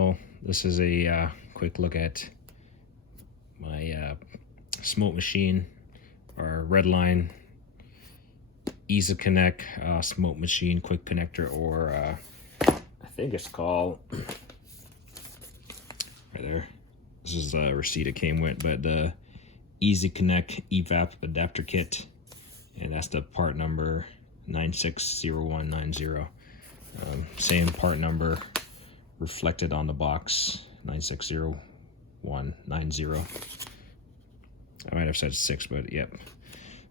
Well, this is a quick look at my smoke machine, or Redline Easy Connect smoke machine quick connector, or I think it's called right there. This is the receipt it came with, but the Easy Connect evap adapter kit, and that's the part number 960190. Same part number reflected on the box, 960190. I might have said 6, but yep,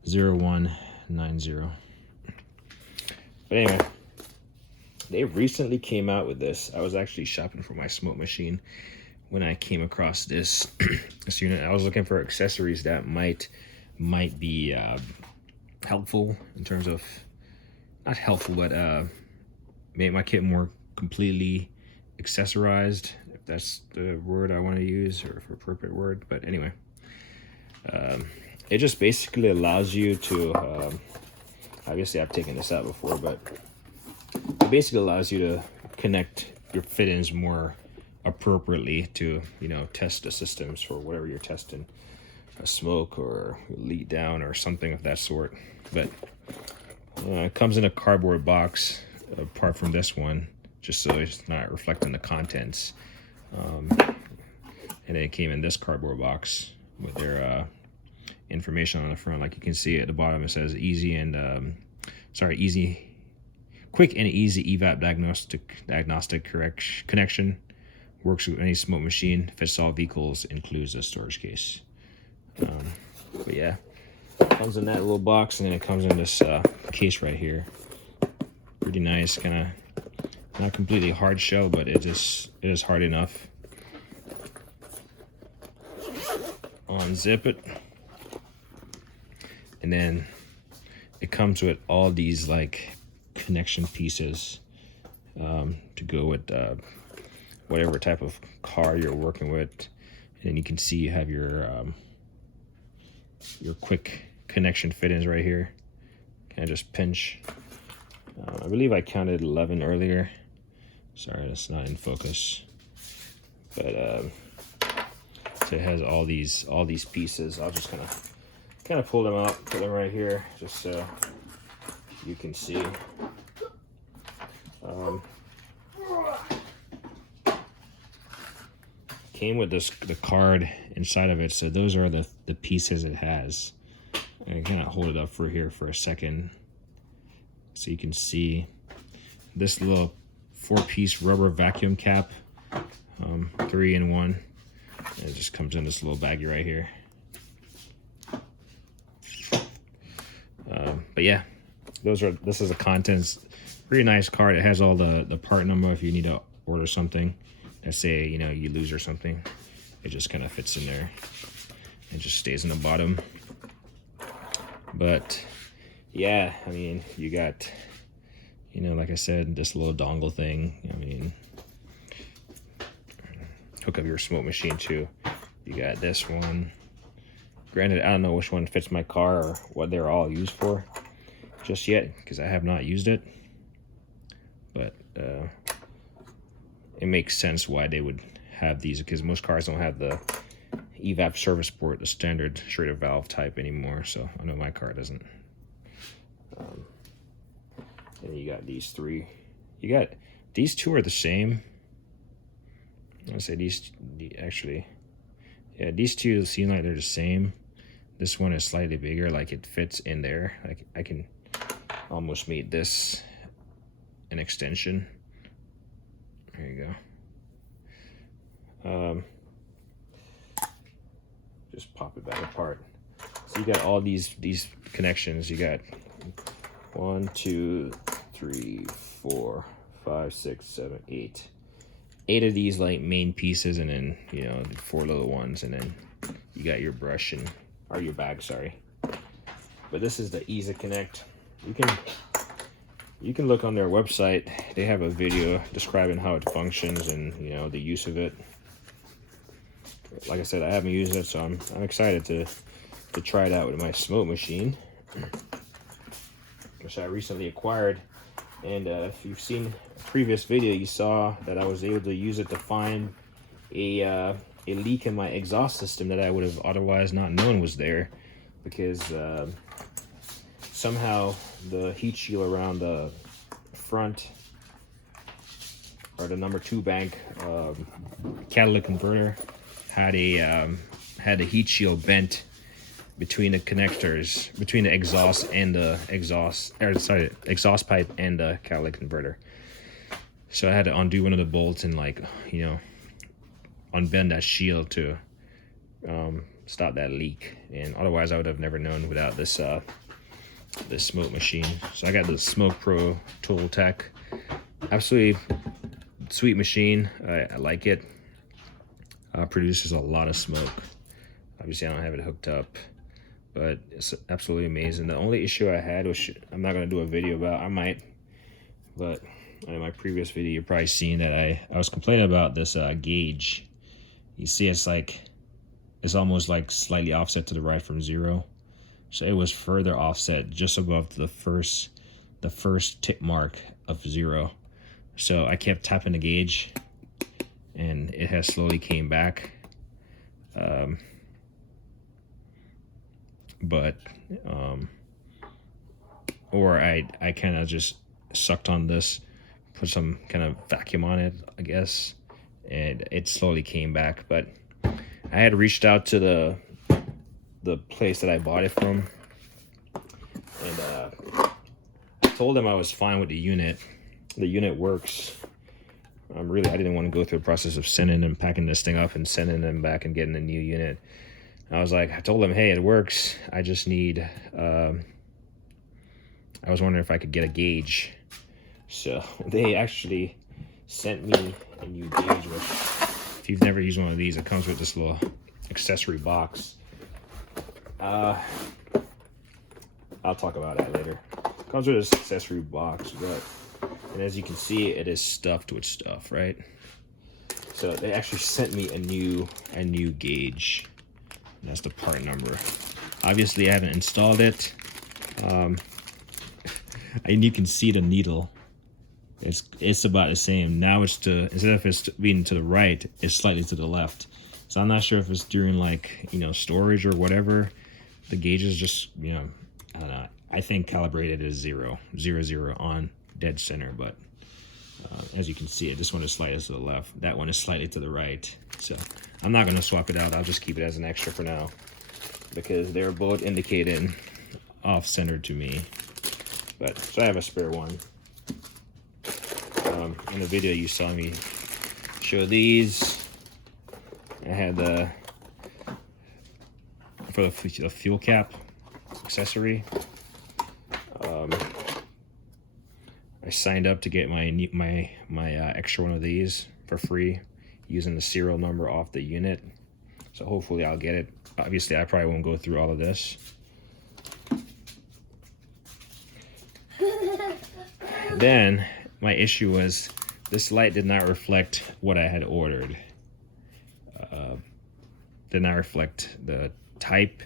0190. But anyway, they recently came out with this. I was actually shopping for my smoke machine when I came across this this unit. I was looking for accessories that might be helpful in terms of, not helpful, but make my kit more completely accessorized, if that's the word I want to use, or if appropriate word. But anyway, it just basically allows you to obviously I've taken this out before, but it basically allows you to connect your fit-ins more appropriately to, test the systems for whatever you're testing, a smoke or leak down or something of that sort. But it comes in a cardboard box apart from this one, just so it's not reflecting the contents. And then it came in this cardboard box with their information on the front. Like you can see at the bottom, it says quick and easy evap diagnostic connection, works with any smoke machine, fits all vehicles, includes a storage case. But yeah, it comes in that little box, and then it comes in this case right here. Pretty nice, kind of not completely hard shell, but it is hard enough. Unzip it, and then it comes with all these like connection pieces to go with whatever type of car you're working with. And you can see you have your quick connection fit-ins right here. Kind of just pinch. I believe I counted 11 earlier. Sorry, that's not in focus. But so it has all these pieces. I'll just kind of pull them out, put them right here, just so you can see. Came with the card inside of it, so those are the pieces it has. I kind of hold it up for here for a second, so you can see this little 4-piece rubber vacuum cap, 3-in-1. It just comes in this little baggie right here. But yeah, this is the contents. Pretty nice card. It has all the part number if you need to order something. Let's say you lose or something, it just kind of fits in there. It just stays in the bottom. But yeah, I mean, you got, like I said, this little dongle thing. I mean, hook up your smoke machine too. You got this one. Granted, I don't know which one fits my car or what they're all used for just yet, because I have not used it. But it makes sense why they would have these, because most cars don't have the evap service port, the standard Schrader valve type anymore. So I know my car doesn't. And you got these 3. You got these 2 are the same. I'll say these 2 seem like they're the same. This one is slightly bigger, like it fits in there. Like I can almost make this an extension. There you go. Just pop it back apart. So you got all these connections. You got 1, 2, 3, 4, 5, 6, 7, 8. 8 of these like main pieces, and then the 4 little ones, and then you got your brush or your bag, sorry. But this is the Easy Connect. You can look on their website. They have a video describing how it functions and the use of it. Like I said, I haven't used it, so I'm excited to try it out with my smoke machine, which I recently acquired And if you've seen a previous video, you saw that I was able to use it to find a leak in my exhaust system that I would have otherwise not known was there, because somehow the heat shield around the front, or the number 2 bank catalytic converter, had the heat shield bent between the connectors, between the exhaust and the exhaust pipe and the catalytic converter. So I had to undo one of the bolts and, like, you know, unbend that shield to stop that leak. And otherwise I would have never known without this this smoke machine. So I got the Smoke Pro Total Tech. Absolutely sweet machine. I like it. Produces a lot of smoke. Obviously I don't have it hooked up, but it's absolutely amazing. The only issue I had, which I'm not going to do a video about, I might, but in my previous video you're probably seeing that I was complaining about this gauge. You see it's almost like slightly offset to the right from 0. So it was further offset just above the first tip mark of 0. So I kept tapping the gauge and it has slowly came back. Or I kind of just sucked on this, put some kind of vacuum on it, I guess, and it slowly came back. But I had reached out to the place that I bought it from, and I told them I was fine with the unit. The unit works. I didn't want to go through the process of sending and packing this thing up and sending them back and getting a new unit. I told them, hey, it works. I just need, I was wondering if I could get a gauge. So they actually sent me a new gauge, which, if you've never used one of these, it comes with this little accessory box. I'll talk about that later. It comes with this accessory box, and as you can see, it is stuffed with stuff, right? So they actually sent me a new gauge. That's the part number. Obviously I haven't installed it, and you can see the needle. It's about the same. Now instead of it's being to the right, it's slightly to the left. So I'm not sure if it's during, like, you know, storage or whatever. The gauge is just, you know, I don't know. I think calibrated is 0, 0, 0 on dead center, but as you can see, this one is slightly to the left. That one is slightly to the right. So I'm not going to swap it out. I'll just keep it as an extra for now, because they're both indicated off-center to me. But so I have a spare one. In the video you saw me show these. I had for the fuel cap accessory. I signed up to get my extra one of these for free using the serial number off the unit. So hopefully I'll get it. Obviously I probably won't go through all of this. Then my issue was this light did not reflect what I had ordered. Did not reflect the type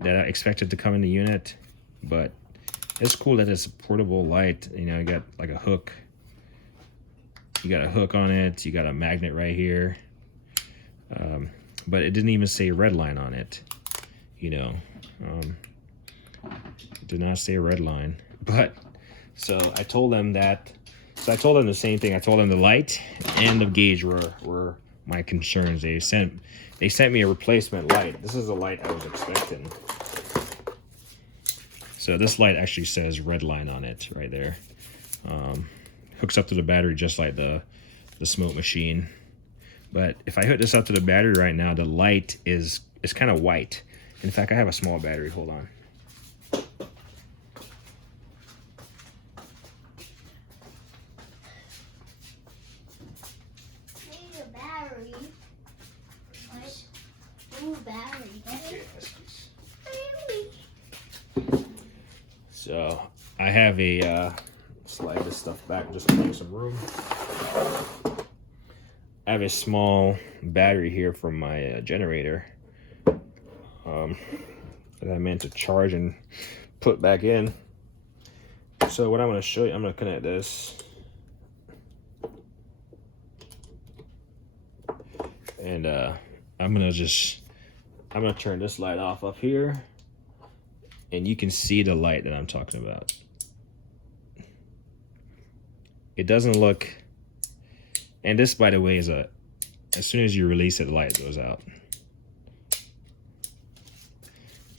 that I expected to come in the unit, but it's cool that it's a portable light. You know, you got like a hook. You got a hook on it. You got a magnet right here. But it didn't even say Redline on it. You know, it did not say Redline. But so I told them that. So I told them the same thing. I told them the light and the gauge were my concerns. They sent me a replacement light. This is the light I was expecting. So this light actually says Redline on it right there. Hooks up to the battery just like the smoke machine. But if I hook this up to the battery right now, the light is kind of white. In fact, I have a small battery. Hold on. So I have a slide this stuff back just to make some room. I have a small battery here from my generator that I meant to charge and put back in. So what I'm going to show you, I'm going to connect this. And I'm going to turn this light off up here. And you can see the light that I'm talking about. It doesn't look, and this, by the way, is as soon as you release it, the light goes out.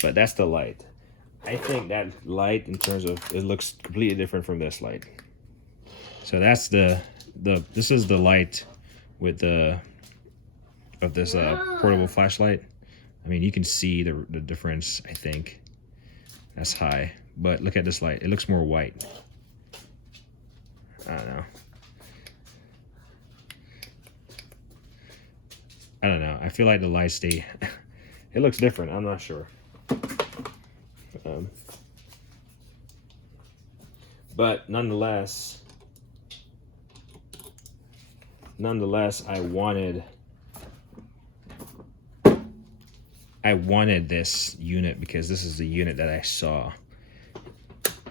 But that's the light. I think that light, in terms of, it looks completely different from this light. So that's this is the light with this portable flashlight. I mean, you can see the difference, I think. That's high, but look at this light. It looks more white. I don't know. I feel like the lights stay. It looks different. I'm not sure. But nonetheless, I wanted this unit because this is the unit that I saw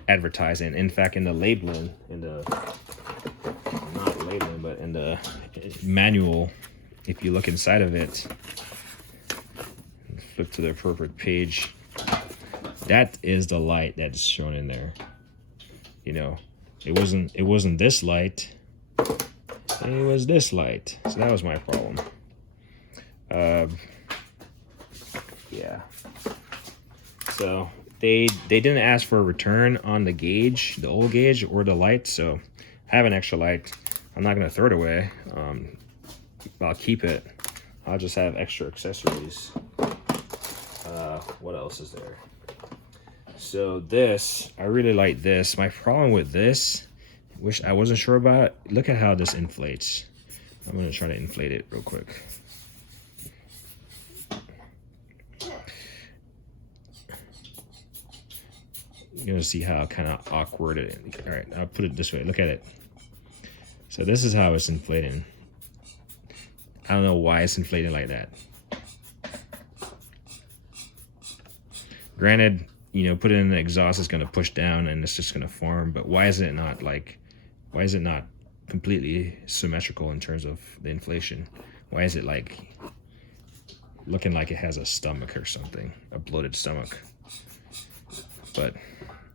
advertised. And in fact, in the labeling, not labeling, but in the manual, if you look inside of it, flip to the appropriate page, that is the light that's shown in there. You know, it wasn't this light, it was this light. So that was my problem. Yeah. So they didn't ask for a return on the gauge, the old gauge, or the light. So I have an extra light. I'm not gonna throw it away. I'll keep it. I'll just have extra accessories. What else is there? So this, I really like this. My problem with this, which I wasn't sure about, look at how this inflates. I'm gonna try to inflate it real quick. You're gonna see how kind of awkward it is. All right, I'll put it this way. Look at it. So this is how it's inflating. I don't know why it's inflating like that. Granted, you know, put it in the exhaust, it's gonna push down and it's just gonna form. But why is it not completely symmetrical in terms of the inflation? Why is it like looking like it has a stomach or something, a bloated stomach?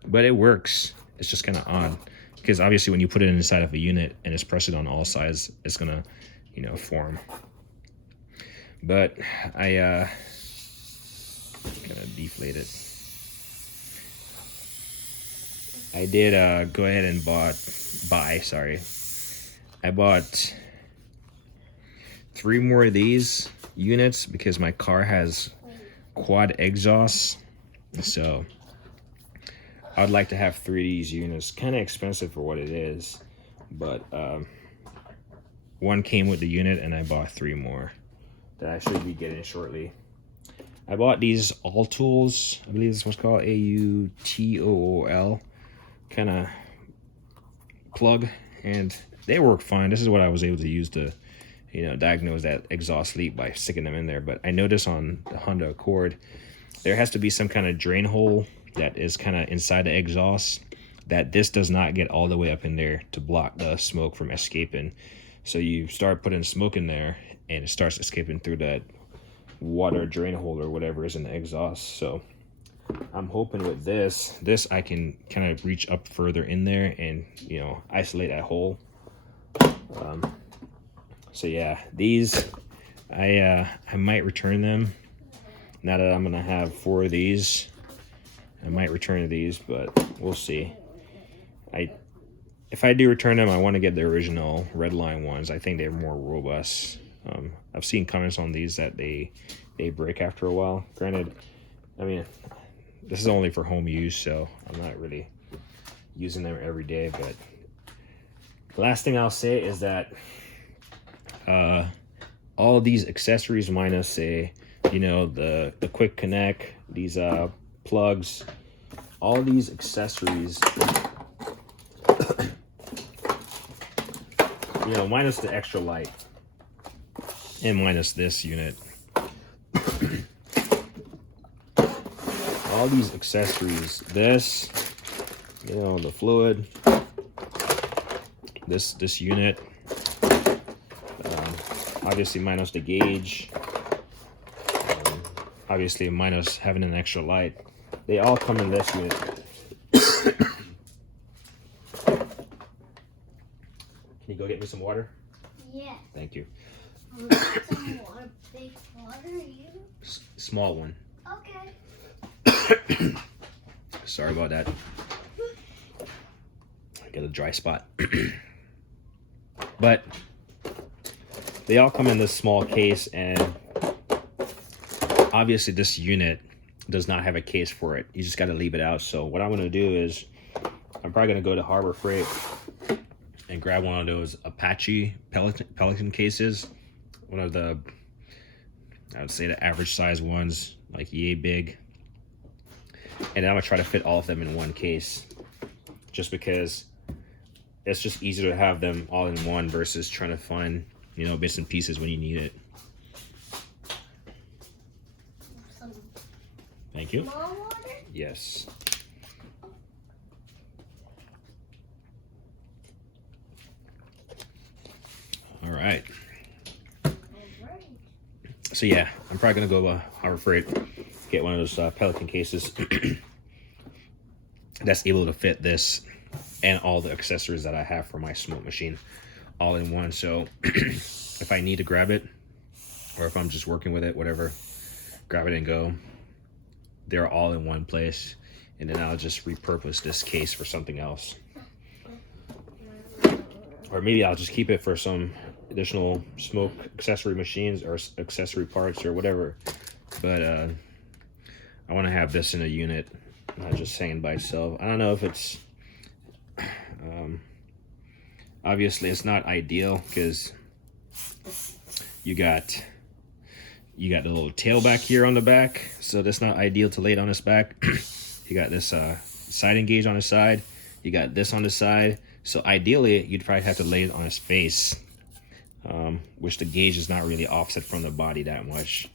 But it works. It's just kind of odd because obviously when you put it inside of a unit and it's pressed on all sides, it's gonna, you know, form. But I gonna deflate it. I did go ahead and I bought 3 more of these units because my car has quad exhausts. So I'd like to have 3 of these units. Kind of expensive for what it is, but one came with the unit and I bought 3 more that I should be getting shortly. I bought these All Tools, I believe this is what's called AUTOOL kind of plug, and they work fine. This is what I was able to use to, you know, diagnose that exhaust leak by sticking them in there. But I noticed on the Honda Accord, there has to be some kind of drain hole that is kind of inside the exhaust that this does not get all the way up in there to block the smoke from escaping. So you start putting smoke in there and it starts escaping through that water drain hole or whatever is in the exhaust. So I'm hoping with this I can kind of reach up further in there and, you know, isolate that hole. So yeah, these I might return them. Now that I'm gonna have 4 of these, I might return these, but we'll see. If I do return them, I want to get the original Redline ones. I think they're more robust. I've seen comments on these that they break after a while. Granted, I mean, this is only for home use, so I'm not really using them every day. But the last thing I'll say is that all of these accessories minus, say, you know, the quick connect, these plugs, all these accessories, you know, minus the extra light and minus this unit, all these accessories, this, you know, the fluid, this unit, obviously minus the gauge, obviously minus having an extra light. They all come in this unit. Can you go get me some water? Yeah. Thank you. Some water, big water, you? Small one. Okay. Sorry about that. I got a dry spot. But they all come in this small case, and obviously this unit does not have a case for it. You just got to leave it out. So what I'm going to do is I'm probably going to go to Harbor Freight and grab one of those Apache Pelican cases. One of the, I would say the average size ones, like yay big. And I'm going to try to fit all of them in one case, just because it's just easier to have them all in one versus trying to find, you know, bits and pieces when you need it. Thank you. More water? Yes. All right. So yeah, I'm probably gonna go Harbor Freight, get one of those Pelican cases that's able to fit this and all the accessories that I have for my smoke machine all in one. So if I need to grab it, or if I'm just working with it, whatever, grab it and go. They're all in one place, and then I'll just repurpose this case for something else. Or maybe I'll just keep it for some additional smoke accessory machines or accessory parts or whatever. But I want to have this in a unit, not just hanging by itself. I don't know if it's obviously it's not ideal, because you got the little tail back here on the back, so that's not ideal to lay it on its back. You got this side engage on the side, you got this on the side, so ideally you'd probably have to lay it on his face, which the gauge is not really offset from the body that much.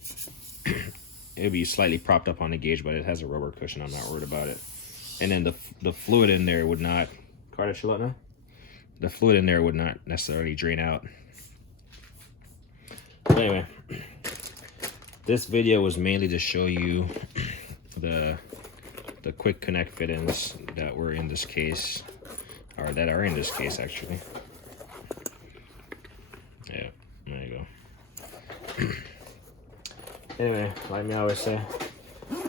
It'll be slightly propped up on the gauge, but it has a rubber cushion. I'm not worried about it. And then the fluid in there would not, Carter, chill out now. The fluid in there would not necessarily drain out. But anyway, this video was mainly to show you the quick connect fittings that were in this case, or that are in this case actually. Yeah, there you go. Anyway, like me always say,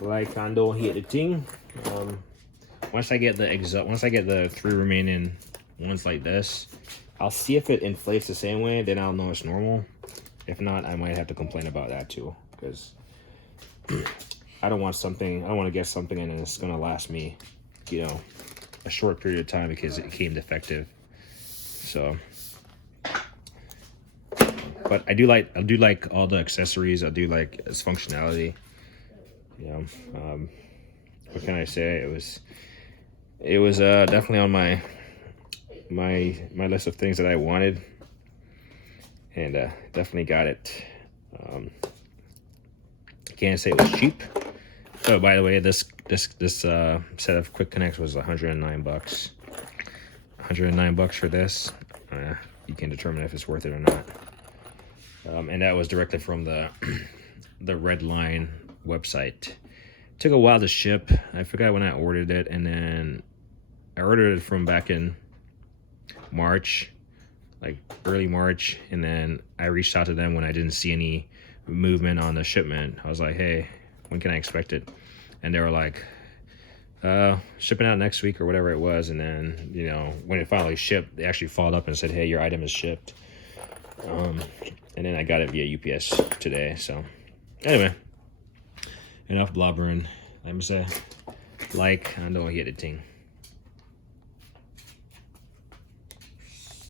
like and don't hate the thing. Once I get the 3 remaining ones like this, I'll see if it inflates the same way, then I'll know it's normal. If not, I might have to complain about that too, because I don't want to get something and it's gonna last me, you know, a short period of time because it came defective. So, but I do like all the accessories. I do like its functionality. You know, what can I say? It was definitely on my list of things that I wanted, and definitely got it. Can't say it was cheap. Oh, by the way, this set of quick connects was $109. $109 for this. You can determine if it's worth it or not. And that was directly from the Redline website. Took a while to ship. I forgot when I ordered it, and then I ordered it from back in March, like early March, and then I reached out to them when I didn't see any movement on the shipment. I was like, hey, when can I expect it? And they were like, shipping out next week or whatever it was. And then, you know, when it finally shipped, they actually followed up and said, hey, your item is shipped. And then I got it via UPS today. So anyway, enough blubbering. Let me say, like, I don't hit the thing.